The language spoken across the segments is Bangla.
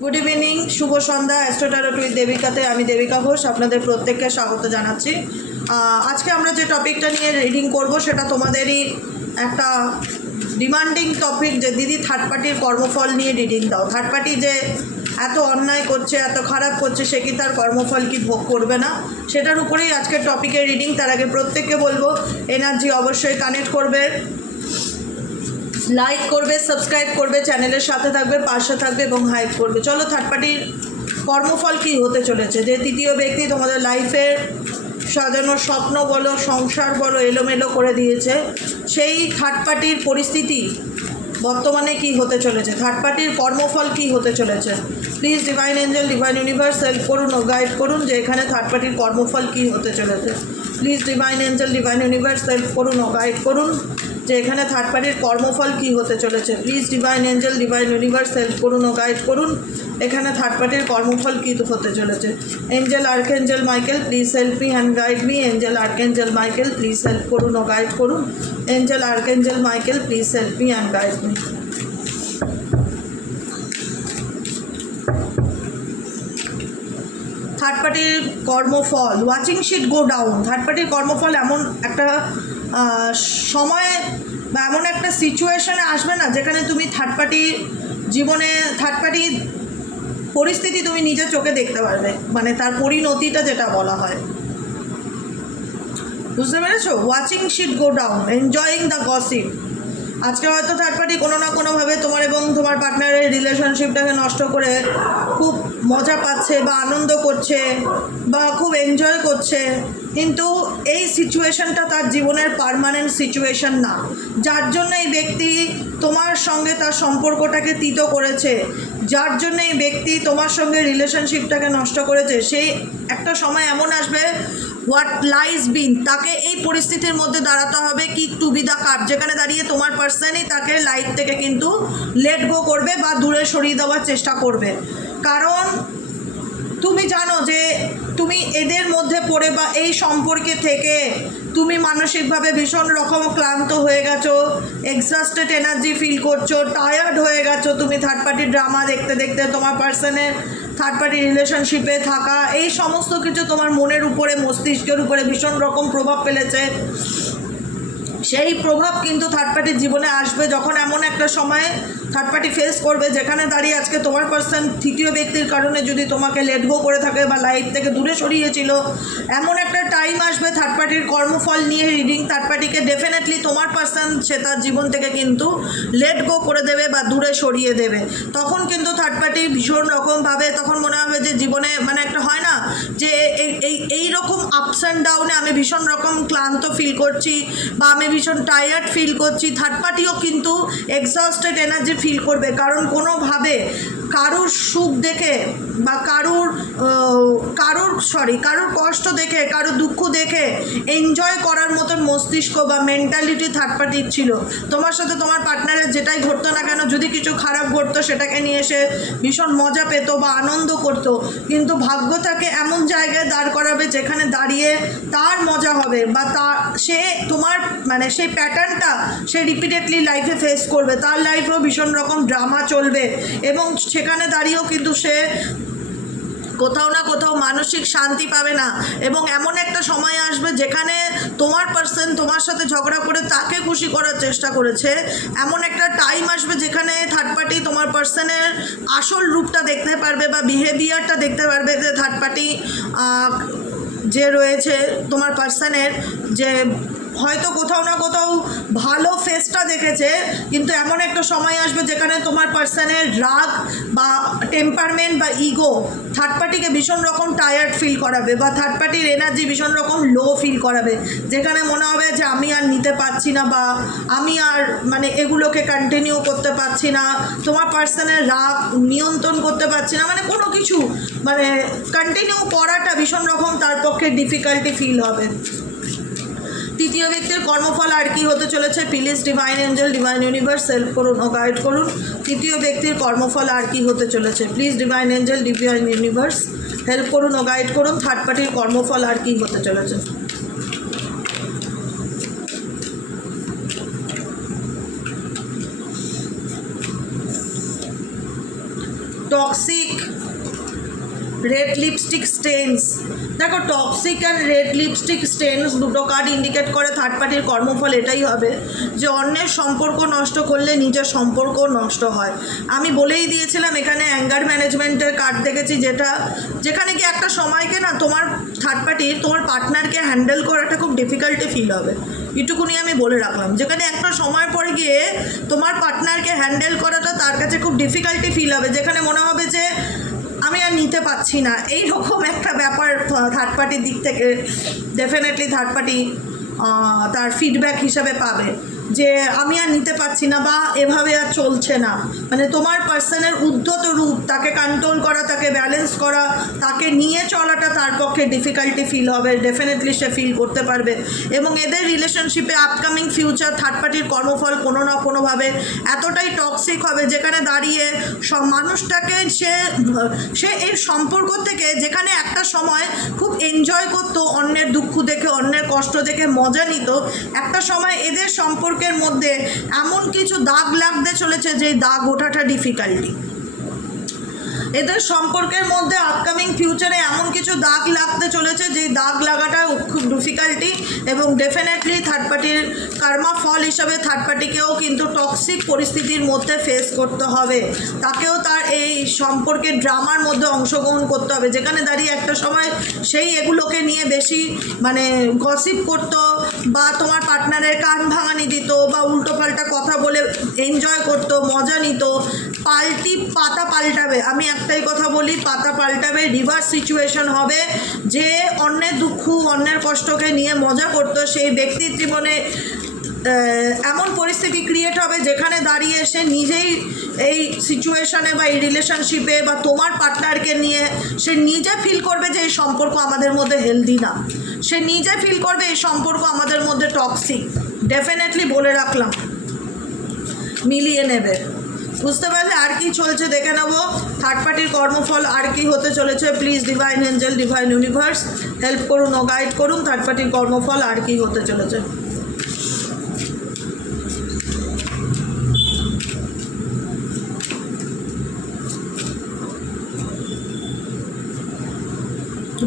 গুড ইভিনিং, শুভ সন্ধ্যা। অ্যাস্ট্রো ট্যারোট উইথ দেবিকাতে আমি দেবিকা ঘোষ আপনাদের প্রত্যেককে স্বাগত জানাচ্ছি। আজকে আমরা যে টপিকটা নিয়ে রিডিং করব সেটা তোমাদেরই একটা ডিমান্ডিং টপিক, যে দিদি থার্ড পার্টির কর্মফল নিয়ে রিডিং দাও। থার্ড পার্টি যে এত অন্যায় করছে, এত খারাপ করছে, সে কি তার কর্মফল কি ভোগ করবে না, সেটার উপরেই আজকের টপিকের রিডিং। তার আগে প্রত্যেককে বলবো এনার্জি অবশ্যই কানেক্ট করবে, লাইক করবে, সাবস্ক্রাইব করবে, চ্যানেলের সাথে থাকবে, পাশে থাকবে এবং হাইপ করবে। চলো, থার্ড পার্টির কর্মফল কী হতে চলেছে। যে তৃতীয় ব্যক্তি তোমাদের লাইফের সাজানো স্বপ্ন বলো, সংসার বলো, এলোমেলো করে দিয়েছে, সেই থার্ড পার্টির পরিস্থিতি বর্তমানে কি হতে চলেছে, থার্ড পার্টির কর্মফল কি হতে চলেছে। Please divine Angel, divine universe help করুন ও গাইড করুন যে এখানে থার্ড পার্টির কর্মফল কি হতে চলেছে। Please divine Angel, divine universe help করুন ও গাইড করুন যে এখানে থার্ড পার্টির কর্মফল কী হতে চলেছে। Please divine Angel, divine universe help করুন ও গাইড করুন এখানে থার্ড পার্টির কর্মফল কী হতে চলেছে। Angel archangel Michael, please help me and guide me. Angel archangel Michael, please help করুন ও গাইড করুন। Angel archangel Michael, please help me and guide me. Third পার্টির কর্মফল, watching shit go down. Third পার্টির কর্মফল এমন একটা সময় বা এমন একটা সিচুয়েশনে আসবে না যেখানে তুমি থার্ড পার্টি জীবনে, থার্ড পার্টি পরিস্থিতি তুমি নিজের চোখে দেখতে পারবে, মানে তার পরিণতিটা যেটা বলা হয়, বুঝতে পেরেছো। Watching shit go down, enjoying the gossip. আজকে হয়তো থার্ড পার্টি কোনো না কোনোভাবে তোমার এবং তোমার পার্টনারের রিলেশনশিপটাকে নষ্ট করে খুব মজা পাচ্ছে বা আনন্দ করছে বা খুব এনজয় করছে, কিন্তু এই সিচুয়েশনটা তার জীবনের পার্মানেন্ট সিচুয়েশন না। যার জন্য এই ব্যক্তি তোমার সঙ্গে তার সম্পর্কটাকে তিতো করেছে, যার জন্য এই ব্যক্তি তোমার সঙ্গে রিলেশনশিপটাকে নষ্ট করেছে, সেই একটা সময় এমন আসবে, হোয়াট লাইজ বিন, তাকে এই পরিস্থিতির মধ্যে দাঁড়াতে হবে কি টু বি দ্য কাপ, যেখানে দাঁড়িয়ে তোমার পার্সনই তাকে লাইফ থেকে কিন্তু লেট গো করবে বা দূরে সরিয়ে দেওয়ার চেষ্টা করবে। কারণ তুমি জানো যে তুমি এদের মধ্যে পড়ে বা এই সম্পর্কে থেকে তুমি মানসিকভাবে ভীষণ রকম ক্লান্ত হয়ে গেছো, এক্সস্টেড এনার্জি ফিল করছো, টায়ার্ড হয়ে গেছো। তুমি থার্ড পার্টির ড্রামা দেখতে দেখতে, তোমার পার্সনের থার্ড পার্টি রিলেশনশিপে থাকা, এই সমস্ত কিছু তোমার মনের উপরে, মস্তিষ্কের উপরে ভীষণ রকম প্রভাব ফেলেছে। সেই প্রভাব কিন্তু থার্ড পার্টির জীবনে আসবে যখন এমন একটা সময় থার্ড পার্টি ফেস করবে যেখানে দাঁড়িয়ে আজকে তোমার পার্সন তৃতীয় ব্যক্তির কারণে যদি তোমাকে লেট গো করে থাকে বা লাইফ থেকে দূরে সরিয়েছিল, এমন একটা টাইম আসবে থার্ড পার্টির কর্মফল নিয়ে রিডিং। থার্ড পার্টিকে ডেফিনেটলি তোমার পার্সন সে তার জীবন থেকে কিন্তু লেট গো করে দেবে বা দূরে সরিয়ে দেবে। তখন কিন্তু থার্ড পার্টি ভীষণ রকমভাবে তখন মনে হবে যে জীবনে মানে একটা হয় না যে এই রকম আপস অ্যান্ড ডাউনে আমি ভীষণ রকম ক্লান্ত ফিল করছি বা আমি ভীষণ টায়ার্ড ফিল করছি। থার্ড পার্টিও কিন্তু এক্সস্টেড এনার্জি ফিল করবে, কারণ কোনোভাবে কারুর সুখ দেখে বা কারুর কষ্ট দেখে, কারুর দুঃখ দেখে এনজয় করার মতন মস্তিষ্ক বা মেন্টালিটি থার্ড পার্টির ছিল। তোমার সাথে তোমার পার্টনারের যেটাই ঘটতো না কেন, যদি কিছু খারাপ ঘটতো সেটাকে নিয়ে এসে ভীষণ মজা পেত বা আনন্দ করতো, কিন্তু ভাগ্য তাকে এমন জায়গায় দাঁড় করাবে যেখানে দাঁড়িয়ে তার মজা হবে বা সে তোমার মানে সেই প্যাটার্নটা সে রিপিটেডলি লাইফে ফেস করবে। তার লাইফেও ভীষণ রকম ড্রামা চলবে এবং সেখানে দাঁড়িয়েও কিন্তু সে কোথাও না কোথাও মানসিক শান্তি পাবে না। এবং এমন একটা সময় আসবে যেখানে তোমার পার্সন তোমার সাথে ঝগড়া করে তাকে খুশি করার চেষ্টা করেছে, এমন একটা টাইম আসবে যেখানে থার্ড পার্টি তোমার পার্সনের আসল রূপটা দেখতে পারবে বা বিহেভিয়ারটা দেখতে পারবে, যে থার্ড পার্টি যে রয়েছে তোমার পার্সনের, যে হয়তো কোথাও না কোথাও ভালো ফেসটা দেখেছে, কিন্তু এমন একটা সময় আসবে যেখানে তোমার পার্সনের রাগ বা টেম্পারমেন্ট বা ইগো থার্ড পার্টিকে ভীষণ রকম টায়ার্ড ফিল করাবে বা থার্ড পার্টির এনার্জি ভীষণ রকম লো ফিল করাবে, যেখানে মনে হবে যে আমি আর নিতে পারছি না বা আমি আর মানে এগুলোকে কন্টিনিউ করতে পারছি না। তোমার পার্সনের রাগ নিয়ন্ত্রণ করতে পারছি না, মানে কোনো কিছু মানে কন্টিনিউ করাটা ভীষণ রকম তার পক্ষে ডিফিকাল্টি ফিল হবে। তৃতীয় ব্যক্তির কর্মফল আর কি হতে চলেছে, please divine Angel, divine universe help করুন ও গাইড করুন। তৃতীয় ব্যক্তির কর্মফল আর কি হতে চলেছে, please divine Angel, divine universe help করুন ও গাইড করুন। থার্ড পার্টির কর্মফল আর কি হতে চলেছে। Toxic toxic, red lipstick stains. দেখো toxic and red lipstick stains দুটো কার্ড ইন্ডিকেট করে থার্ড পার্টির কর্মফল এটাই হবে যে অন্যের সম্পর্ক নষ্ট করলে নিজের সম্পর্ক নষ্ট হয়। আমি বলেই দিয়েছিলাম এখানে অ্যাঙ্গার ম্যানেজমেন্টের কার্ড দেখেছি, যেখানে কি একটা সময়কে না তোমার থার্ড পার্টির তোমার পার্টনারকে হ্যান্ডেল করাটা খুব ডিফিকাল্টি ফিল হবে, এটুকুনি আমি বলে রাখলাম। যেখানে একটা সময় পরে গিয়ে তোমার পার্টনারকে হ্যান্ডেল করাটা তার কাছে খুব ডিফিকাল্টি ফিল হবে, যেখানে মনে হবে যে আমি আর নিতে পারছি না, এই রকম একটা ব্যাপার থার্ড পার্টির দিক থেকে ডেফিনেটলি থার্ড পার্টি তার ফিডব্যাক হিসাবে পাবে যে আমি আর নিতে পারছি না বা এভাবে আর চলছে না। মানে তোমার পার্সনের উদ্ধত রূপ, তাকে কন্ট্রোল করা, তাকে ব্যালেন্স করা, তাকে নিয়ে চলাটা তার পক্ষে ডিফিকাল্টি ফিল হবে, ডেফিনেটলি সে ফিল করতে পারবে। এবং এদের রিলেশনশিপে আপকামিং ফিউচার থার্ড পার্টির কর্মফল কোনো না কোনোভাবে এতটাই টক্সিক হবে যেখানে দাঁড়িয়ে সব মানুষটাকে সে এই সম্পর্ক থেকে যেখানে একটা সময় খুব এনজয় করতো, অন্যের দুঃখ দেখে অন্যের কষ্ট দেখে মজা নিত, একটা সময় এদের সম্পর্কের মধ্যে এমন কিছু দাগ লাগতে চলেছে যে দাগ ওঠাটা ডিফিকাল্টি। এদের সম্পর্কের মধ্যে আপকামিং ফিউচারে এমন কিছু দাগ লাগতে চলেছে যে দাগ লাগাটা খুব ডিফিকাল্টি। এবং ডেফিনেটলি থার্ড পার্টির কর্মা ফল হিসাবে থার্ড পার্টিকেও কিন্তু টক্সিক পরিস্থিতির মধ্যে ফেস করতে হবে, তাকেও তার এই সম্পর্কের ড্রামার মধ্যে অংশগ্রহণ করতে হবে, যেখানে দাঁড়িয়ে একটা সময় সেই এগুলোকে নিয়ে বেশি মানে গসিপ করতো বা তোমার পার্টনারের কান ভাঙানি দিত বা উল্টো পাল্টা কথা বলে এনজয় করতো, মজা নিত। পাতা পাল্টাবে, আমি একটাই কথা বলি, পাতা পাল্টাবে, রিভার্স সিচুয়েশন হবে। যে অন্যের দুঃখ অন্যের কষ্টকে নিয়ে মজা করতো সেই ব্যক্তির জীবনে এমন পরিস্থিতি ক্রিয়েট হবে যেখানে দাঁড়িয়ে সে নিজেই এই সিচুয়েশনে বা এই রিলেশনশিপে বা তোমার পার্টনারকে নিয়ে সে নিজে ফিল করবে যে এই সম্পর্ক আমাদের মধ্যে হেলদি না, সে নিজে ফিল করবে এই সম্পর্ক আমাদের মধ্যে টক্সিক। ডেফিনেটলি বলে রাখলাম, মিলিয়ে নেবে। বুঝতে পারলে আর কি চলছে দেখে নেবো থার্ড পার্টির কর্মফল আর কি হতে চলেছে। Please divine Angel, divine universe help করুন ও গাইড করুন, থার্ড পার্টির কর্মফল আর কি হতে চলেছে।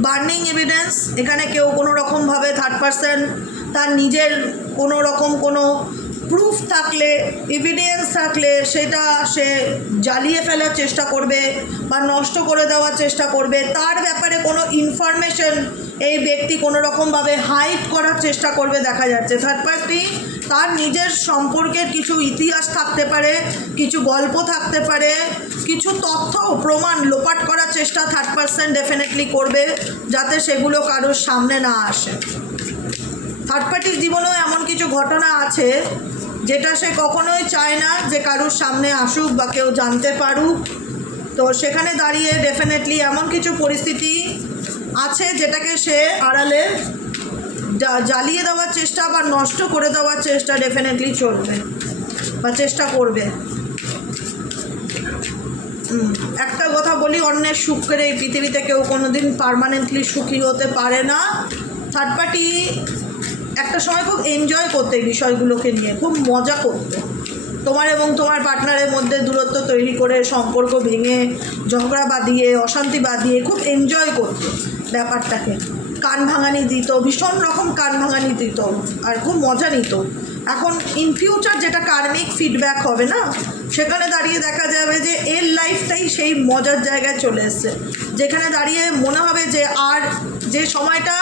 বার্নিং এভিডেন্স, এখানে কেউ কোনো রকমভাবে থার্ড পার্সন তার নিজের কোনো রকম কোনো প্রুফ থাকলে, এভিডেন্স থাকলে সেটা সে জ্বালিয়ে ফেলার চেষ্টা করবে বা নষ্ট করে দেওয়ার চেষ্টা করবে। তার ব্যাপারে কোনো ইনফরমেশন এই ব্যক্তি কোনো রকমভাবে হাইড করার চেষ্টা করবে দেখা যাচ্ছে। থার্ড পার্টি তার নিজের সম্পর্কের কিছু ইতিহাস থাকতে পারে, কিছু গল্প থাকতে পারে, কিছু তথ্য প্রমাণ লোপাট করার চেষ্টা থার্ড পার্সন ডেফিনেটলি করবে যাতে সেগুলো কারোর সামনে না আসে। থার্ড পার্টির জীবনেও এমন কিছু ঘটনা আছে যেটা সে কখনোই চায় না যে কারোর সামনে আসুক বা কেউ জানতে পারুক। তো সেখানে দাঁড়িয়ে ডেফিনেটলি এমন কিছু পরিস্থিতি আছে যেটাকে সে আড়ালে জ্বালিয়ে দেওয়ার চেষ্টা বা নষ্ট করে দেওয়ার চেষ্টা ডেফিনেটলি চলবে বা চেষ্টা করবে। একটা কথা বলি, অন্যের সুখের এই পৃথিবীতে কেউ কোনোদিন পার্মানেন্টলি সুখী হতে পারে না। থার্ড পার্টি একটা সময় খুব এনজয় করতে এই বিষয়গুলোকে নিয়ে, খুব মজা করতে, তোমার এবং তোমার পার্টনারের মধ্যে দূরত্ব তৈরি করে সম্পর্ক ভেঙে ঝগড়া বাঁধিয়ে অশান্তি বাঁধিয়ে খুব এনজয় করতে ব্যাপারটাকে, কান ভাঙানি দিত, ভীষণ রকম কান ভাঙানি দিত আর খুব মজা নিত। এখন ইন ফিউচার যেটা কার্মিক ফিডব্যাক হবে না, সেখানে দাঁড়িয়ে দেখা যাবে যে এর লাইফটাই সেই মজার জায়গায় চলে এসছে, যেখানে দাঁড়িয়ে মনে হবে যে আর যে সময়টা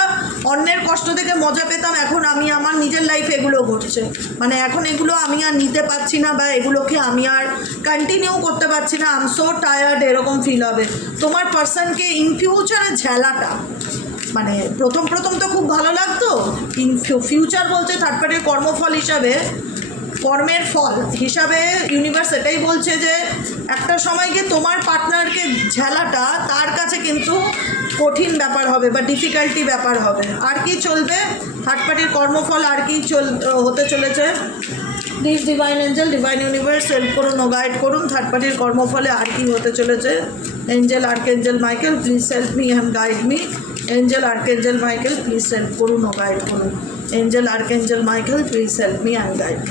অন্যের কষ্ট থেকে মজা পেতাম এখন আমি আমার নিজের লাইফে এগুলো ঘটছে, মানে এখন এগুলো আমি আর নিতে পারছি না বা এগুলোকে আমি আর কন্টিনিউ করতে পারছি না, আই এম সো টায়ার্ড, এরকম ফিল হবে। তোমার পার্সনকে ইন ফিউচারে ঝেলাটা মানে প্রথম তো খুব ভালো লাগতো, ইন ফিউচার বলছে থার্ড পার্টির কর্মফল হিসাবে, কর্মের ফল হিসাবে ইউনিভার্স এটাই বলছে যে একটা সময় গিয়ে তোমার পার্টনারকে ঝেলাটা তার কাছে কিন্তু কঠিন ব্যাপার হবে বা ডিফিকাল্টি ব্যাপার হবে। আর কি চলবে থার্ড পার্টির কর্মফল আর কি হতে চলেছে। Please divine Angel, divine universe help করুন ও গাইড করুন, থার্ড পার্টির কর্মফলে আর কি হতে চলেছে। Angel archangel Michael please help me and guide me. Angel archangel Michael please help করুন ও গাইড করুন। Angel archangel Michael please help me and guide.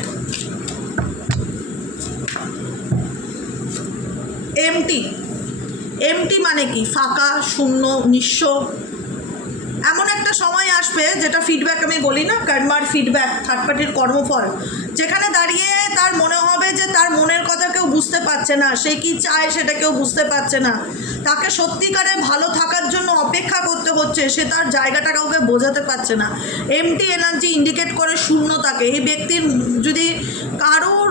Empty empty মানে কি? ফাঁকা, শূন্য, নিঃস্ব। এমন একটা সময় আসবে, যেটা ফিডব্যাক আমি বলি না, কর্মার ফিডব্যাক, থার্ড পার্টির কর্মফল, যেখানে দাঁড়িয়ে তার মনে হবে যে তার মনের কথা কেউ বুঝতে পারছে না, সে কি চায় সেটা কেউ বুঝতে পারছে না, তাকে সত্যিকারে ভালো থাকার জন্য অপেক্ষা করতে হচ্ছে, সে তার জায়গাটা কাউকে বোঝাতে পারছে না। এমটি এনার্জি ইন্ডিকেট করে শূন্যতাকে। এই ব্যক্তির যদি কারোর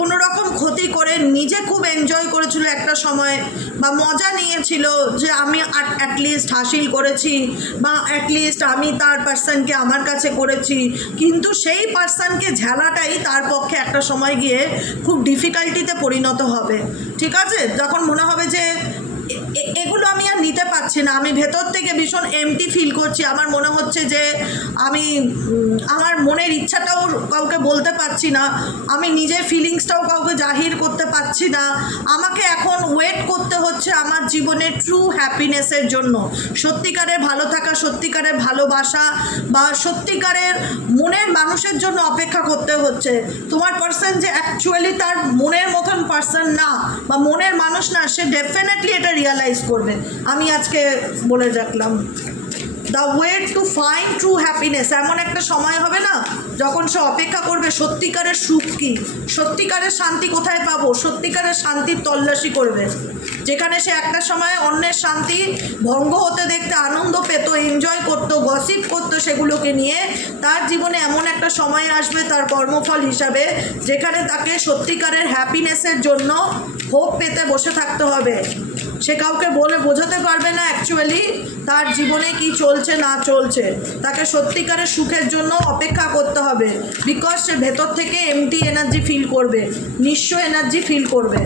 কোনো রকম ক্ষতি করে নিজে খুব এনজয় করেছিল একটা সময়, বা মজা নিয়েছিল যে আমি অ্যাটলিস্ট হাসিল করেছি, বা অ্যাটলিস্ট আমি তার পার্সনকে আমার কাছে করেছি, কিন্তু সেই পার্সনকে ঝেলাটাই তার পক্ষে একটা সময় গিয়ে খুব ডিফিকাল্টিতে পরিণত হবে। ঠিক আছে, যখন মনে হবে যে এগুলো আমি আর নিতে পারছি না, আমি ভেতর থেকে ভীষণ এমটি ফিল করছি, আমার মনে হচ্ছে যে আমি আমার মনের ইচ্ছাটাও কাউকে বলতে পারছি না, আমি নিজের ফিলিংসটাও কাউকে জাহির করতে পারছি না, আমাকে এখন ওয়েট করতে হচ্ছে আমার জীবনের ট্রু হ্যাপিনেসের জন্য, সত্যিকারের ভালো থাকা, সত্যিকারের ভালোবাসা বা সত্যিকারের মনের মানুষের জন্য অপেক্ষা করতে হচ্ছে। তোমার পার্সন যে অ্যাকচুয়ালি তার মনের মতন পার্সন না বা মনের মানুষ না, সে ডেফিনেটলি এটা রিয়ালাইজ করবে। আমি আজকে বলে রাখলাম, the way to find true happiness, এমন একটা সময় হবে না যখন সে অপেক্ষা করবে সত্যিকারের সুখ কী, সত্যিকারের শান্তি কোথায় পাবো, সত্যিকারের শান্তির তল্লাশি করবে, যেখানে সে একটা সময় অন্যের শান্তি ভঙ্গ হতে দেখতে আনন্দ পেত, এনজয় করতো, গসিপ করতো সেগুলোকে নিয়ে। তার জীবনে এমন একটা সময় আসবে তার কর্মফল হিসাবে, যেখানে তাকে সত্যিকারের হ্যাপিনেসের জন্য হোপ পেতে বসে থাকতে হবে। সে কাউকে বলে বোঝাতে পারবে না অ্যাকচুয়ালি তার জীবনে কি চলছে না চলছে, তাকে সত্যিকারের সুখের জন্য অপেক্ষা করতে হবে, বিকজ সে ভেতর থেকে এমটি এনার্জি ফিল করবে, নিঃস্ব এনার্জি ফিল করবে।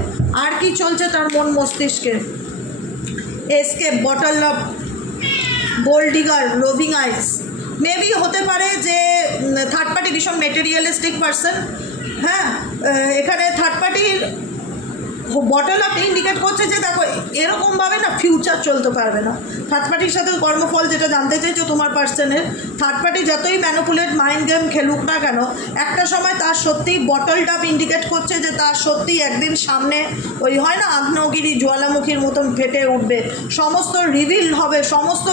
আর কি চলছে তার মন মস্তিষ্কে? Escape, bottle up, gold digger, roving eyes. Maybe হতে পারে যে থার্ড পার্টি ভীষণ মেটেরিয়ালিস্টিক পার্সন। হ্যাঁ, এখানে থার্ড পার্টির বটল আপ ইন্ডিকেট করছে যে দেখো এরকমভাবে না ফিউচার চলতে পারবে না। থার্ড পার্টির সাথে কর্মফল যেটা জানতে চাইছো তোমার পার্সনের, থার্ড পার্টি যতই ম্যানিপুলেট মাইন্ড গেম খেলুক না কেন, একটা সময় তার সত্যিই বটল আপ ইন্ডিকেট করছে যে তার সত্যি একদিন সামনে ওই হয় না আগ্নেয়গিরি জ্বালামুখীর মতন ফেটে উঠবে, সমস্ত রিভিল হবে, সমস্ত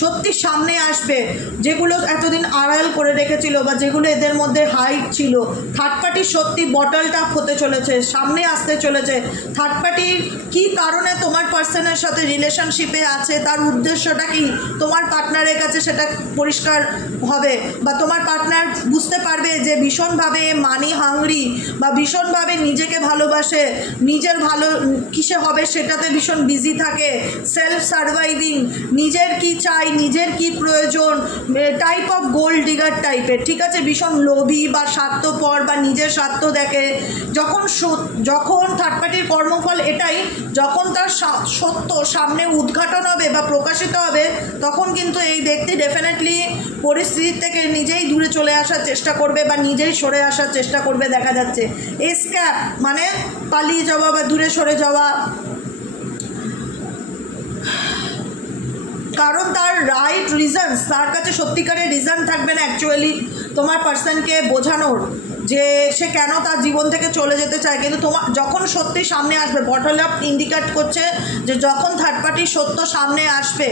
সত্যি সামনে আসবে, যেগুলো এতদিন আড়াল করে রেখেছিল বা যেগুলো এদের মধ্যে হাইট ছিল। থার্ড পার্টি সত্যি বটল আপ হতে চলেছে, সামনে আসতে চলেছে। থার্ড পার্টির কী কারণে তোমার পার্সনের সাথে রিলেশনশিপে আছে, তার উদ্দেশ্যটা কি তোমার পার্টনারের কাছে সেটা পরিষ্কার হবে, বা তোমার পার্টনার বুঝতে পারবে যে ভীষণভাবে মানি হাংরি বা ভীষণভাবে নিজেকে ভালোবাসে, নিজের ভালো কিসে হবে সেটাতে ভীষণ বিজি থাকে, সেলফ সার্ভাইভিং, নিজের কি চাই, নিজের কি প্রয়োজন, টাইপ অফ গোল্ড ডিগার টাইপের। ঠিক আছে, ভীষণ লোভী বা স্বার্থপর বা নিজের স্বার্থ দেখে। যখন থার্ড পার্টির কর্মফল এটাই, যখন তার সত্য সামনে উদ্ঘাটন হবে বা প্রকাশিত হবে, তখন কিন্তু এই ব্যক্তি ডেফিনেটলি পরিস্থিতি থেকে নিজেই দূরে চলে আসার চেষ্টা করবে বা নিজেই সরে আসার চেষ্টা করবে। দেখা যাচ্ছে এসক্যাপ মানে পালিয়ে যাওয়া বা দূরে সরে যাওয়া, কারণ তার রাইট রিজনস, তার কাছে সত্যিকারের রিজন থাকবে না অ্যাকচুয়ালি তোমার পার্সনকে বোঝানোর যে সে কেন তার জীবন থেকে চলে যেতে চায়। কিন্তু তোমার যখন সত্যি সামনে আসবে, বটল আপ ইন্ডিকেট করছে যে যখন থার্ড পার্টির সত্য সামনে আসবে,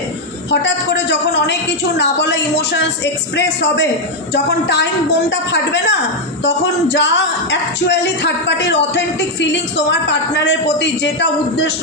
হঠাৎ করে যখন অনেক কিছু না বলা ইমোশনস এক্সপ্রেস হবে, যখন টাইম বোমটা ফাটবে না, তখন যা অ্যাকচুয়ালি থার্ড পার্টির অথেন্টিক ফিলিংস তোমার পার্টনারের প্রতি যেটা উদ্দেশ্য,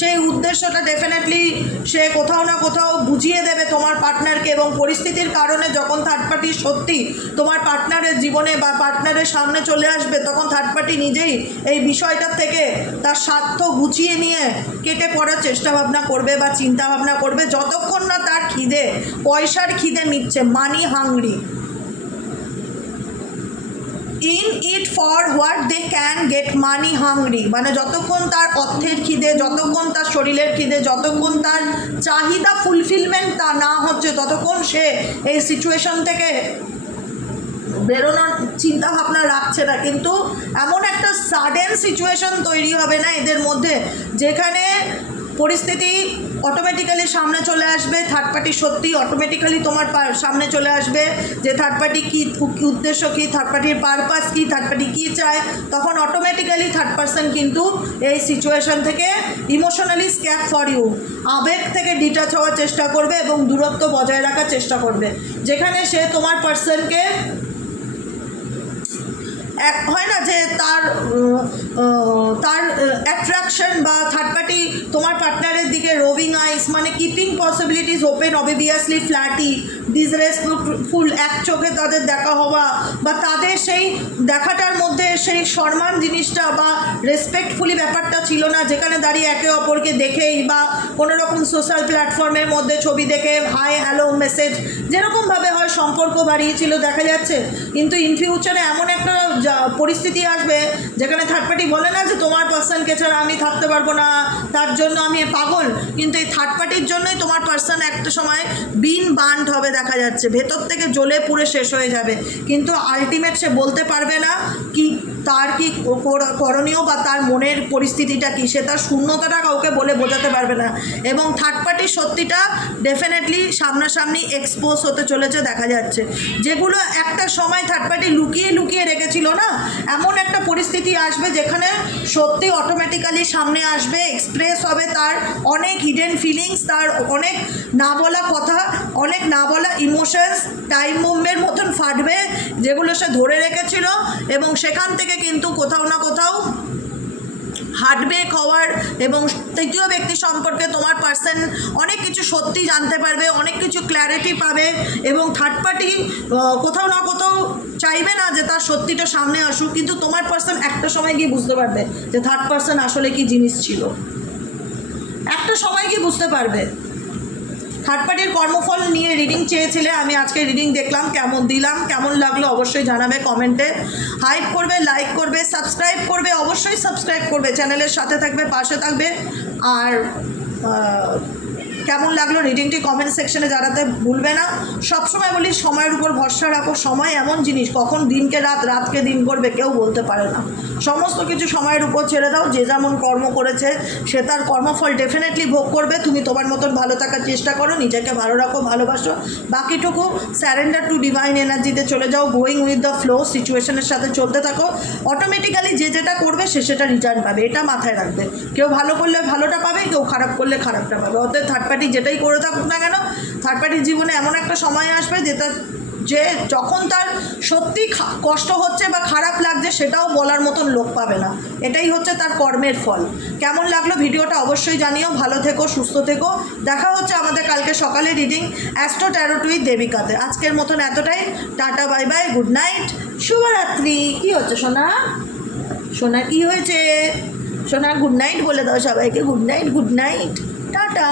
সেই উদ্দেশ্যটা ডেফিনেটলি সে কোথাও না কোথাও বুঝিয়ে দেবে তোমার পার্টনারকে। এবং পরিস্থিতির কারণে যখন থার্ড পার্টি সত্যি তোমার পার্টনারের জীবনে বা পার্টনারের সামনে চলে আসবে, তখন থার্ড পার্টি নিজেই এই বিষয়টার থেকে তার স্বার্থ গুছিয়ে নিয়ে কেটে পড়ার চেষ্টা ভাবনা করবে বা চিন্তা ভাবনা করবে, যতক্ষণ না তার খিদে, পয়সার খিদে মিটছে, money hungry, in it for what they can get money hungry, মানে যতক্ষণ তার অর্থের খিদে, যতক্ষণ তার শরীরের খিদে, যতক্ষণ তার চাহিদা ফুলফিলমেন্ট তা না হচ্ছে, ততক্ষণ সে এই সিচুয়েশন থেকে বেরোনোর চিন্তা ভাবনা রাখছে না। কিন্তু এমন একটা সাডেন সিচুয়েশন তৈরি হবে না এদের মধ্যে, যেখানে পরিস্থিতি অটোমেটিক্যালি সামনে চলে আসবে, থার্ড পার্টি সত্যি অটোমেটিক্যালি তোমার সামনে চলে আসবে যে থার্ড পার্টি কী উদ্দেশ্য কী, থার্ড পার্টির পারপাস কী, থার্ড পার্টি কী চায়। তখন অটোমেটিক্যালি থার্ড পার্সন কিন্তু এই সিচুয়েশন থেকে ইমোশনালি স্ক্যাপ ফর ইউ, আবেগ থেকে ডিটাচ হওয়ার চেষ্টা করবে এবং দূরত্ব বজায় রাখার চেষ্টা করবে, যেখানে সে তোমার পার্সনকে হয় না যে তার অ্যাট্রাকশন বা থার্ড পার্টি তোমার পার্টনারের দিকে রোভিং আইস, মানে keeping possibilities open, obviously flirty, disrespectful, এক চোখে তাদের দেখা হওয়া বা তাদের সেই দেখাটার মধ্যে সেই সম্মান জিনিসটা বা রেসপেক্টফুলি ব্যাপারটা ছিল না, যেখানে দাঁড়িয়ে একে অপরকে দেখেই বা কোনো রকম সোশ্যাল প্ল্যাটফর্মের মধ্যে ছবি দেখে হাই হ্যালো মেসেজ যেরকমভাবে হয় সম্পর্ক বাড়িয়েছিল দেখা যাচ্ছে। কিন্তু ইন ফিউচারে এমন একটা পরিস্থিতি আসবে যেখানে থার্ড পার্টি বলে না যে তোমার পার্সনকে ছাড়া আমি থাকতে পারবো না, তার জন্য আমি পাগল, কিন্তু এই থার্ড পার্টির জন্যই তোমার পার্সন একটা সময় বিন বান্ড হবে দেখা যাচ্ছে, ভেতর থেকে জ্বলে পুড়ে শেষ হয়ে যাবে, কিন্তু আলটিমেট সে বলতে পারবে না কি তার কি করণীয় বা তার মনের পরিস্থিতিটা কী, সে তার শূন্যতাটা কাউকে বলে বোঝাতে পারবে না। এবং থার্ড পার্টির সত্যিটা ডেফিনেটলি সামনাসামনি এক্সপোজ হতে চলেছে দেখা যাচ্ছে, যেগুলো একটা সময় থার্ড পার্টি লুকিয়ে লুকিয়ে রেখেছিল না, এমন একটা পরিস্থিতি আসবে যেখানে সত্যি অটোমেটিক্যালি সামনে আসবে, এক্সপ্রেস হবে তার অনেক হিডেন ফিলিংস, তার অনেক না বলা কথা, অনেক না বলা ইমোশনস টাইম বোম্বের মতন ফাটবে যেগুলো সে ধরে রেখেছিল, এবং সেখান থেকে কিন্তু কোথাও না কোথাও হার্টব্রেক হওয়ার এবং তৃতীয় ব্যক্তি সম্পর্কে তোমার পার্সন অনেক কিছু সত্যি জানতে পারবে, অনেক কিছু ক্ল্যারিটি পাবে, এবং থার্ড পার্টি কোথাও না কোথাও চাইবে না যে তার সত্যিটা সামনে আসুক, কিন্তু তোমার পার্সন একটা সময় গিয়ে বুঝতে পারবে যে থার্ড পার্সন আসলে কি জিনিস ছিল, একটা সময় গিয়ে বুঝতে পারবে। থার্ড পার্টির কর্মফল নিয়ে রিডিং চেয়েছিলে, আমি আজকে রিডিং দেখলাম, কেমন দিলাম, কেমন লাগলো অবশ্যই জানাবে কমেন্টে, হাইপ করবে, লাইক করবে, সাবস্ক্রাইব করবে, অবশ্যই সাবস্ক্রাইব করবে, চ্যানেলের সাথে থাকবে, পাশে থাকবে। আর কেমন লাগলো রিডিংটি কমেন্ট সেকশনে জানাতে ভুলবে না। সবসময় বলি সময়ের উপর ভরসা রাখো, সময় এমন জিনিস কখন দিনকে রাত, রাতকে দিন করবে কেউ বলতে পারে না, সমস্ত কিছু সময়ের উপর ছেড়ে দাও, যে যেমন কর্ম করেছে সে তার কর্মফল ডেফিনেটলি ভোগ করবে। তুমি তোমার মতন ভালো থাকার চেষ্টা করো, নিজেকে ভালো রাখো, ভালোবাসো, বাকিটুকু স্যারেন্ডার টু ডিভাইন এনার্জিতে চলে যাও, গোয়িং উইথ দ্য ফ্লো, সিচুয়েশনের সাথে চলতে থাকো, অটোমেটিক্যালি যে যেটা করবে সে সেটা রিটার্ন পাবে, এটা মাথায় রাখবে। কেউ ভালো করলে ভালোটা পাবে, কেউ খারাপ করলে খারাপটা পাবে। অতএব থার্ড পার্টি যেটাই করে থাকুক না কেন, থার্ড পার্টির জীবনে এমন একটা সময় আসবে যে যখন তার সত্যি কষ্ট হচ্ছে বা খারাপ লাগছে সেটাও বলার মতন লোক পাবে না, এটাই হচ্ছে তার কর্মের ফল। কেমন লাগলো ভিডিওটা অবশ্যই জানিও, ভালো থেকো, সুস্থ থেকো, দেখা হচ্ছে আমাদের কালকে সকালে রিডিং অ্যাস্ট্রো ট্যারোট উইথ দেবিকাতে। আজকের মতন এতটাই, tata, bye bye, good night, শুভরাত্রি। কী হচ্ছে সোনা, সোনা কী হয়েছে সোনা? গুড নাইট বলে দাও সবাইকে, good night, good night, tata.